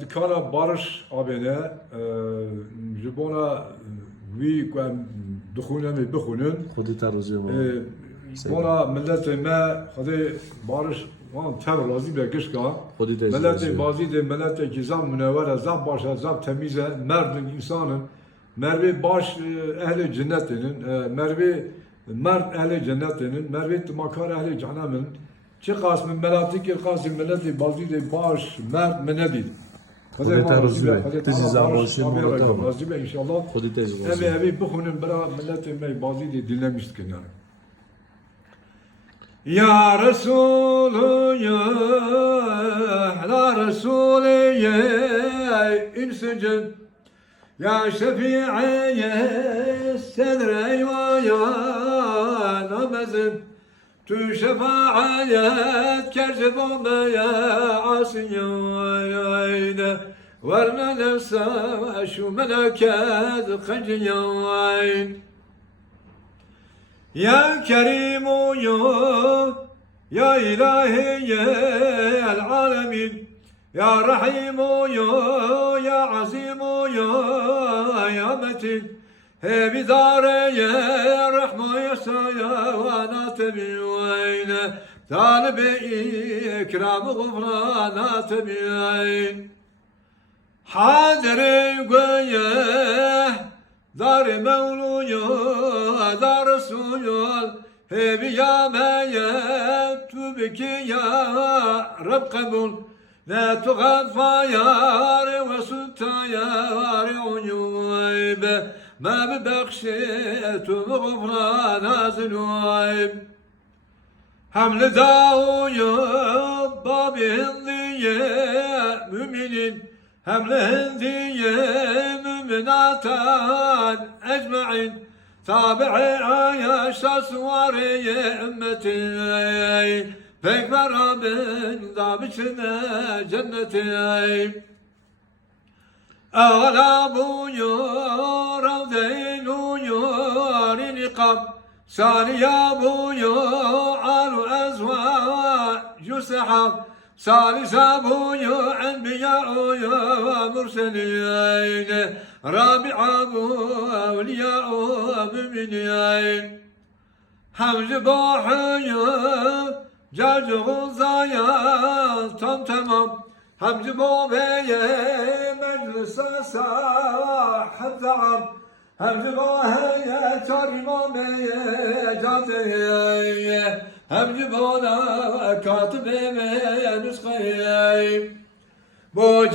dikara barış abine jibona vi kem dukhunemi bixunun خودی ترجمه bona millete me hadi barış wan tev lazım be gişka خودی millete ترجمه bazı de millete ki zam münevvere zam başa zam temize merdin insanın merve baş ehli cennetinin merve mert ehli cennetinin merve makar ehli cehennemin çi kasmın melatik ki kasım millete bazı de baş mert menedid خودی ترجمه تیزی زبانشی مولده lazım inşallah خودی evi ترجمه evi bıkhunun bera millete me bazı de dinlemiştik yani. Ya Resulü ya Resulü ya insücün ya Şefi'i ya sedre ya namazın tü şefaat kerzibanda ya asiyayne verna nefsa şu melaket kıcıyayn Ya Kerim ya İlahi ya Alemin Ya Rahim ya Azim ya Metin Hebidare ya Rahma ya Sayavanat bi'ayne Talib-i ikram-ı gufranat bi'ayn Hadir-i güye Dar mevluya, dar suyul, hebi ya meyet, tübki ya Rab kabul, ne tuğafa yar ve sulta yar uyuybe, ma bebekşetu gufran azluyb. Hamle dağuyu, babi hindiye, müminin, Hamle hindiye, müminatan ecmain tabi'i yaşa suvariye ümmeti peygamber abin dabitine cenneti ağla buyur avdeyn uyur inikab saniya buyur alu ezvacu sehab Salisa buyu enbiya'u murselin Rabi'a bu evliya'u müminin Hamzi bahuyu cacuğu zaya tam tamam Hamzi babeye meclise sahib za'am Hamzi babeye tarimameye cadeye Hamdi bana katibime nüskayım. Bu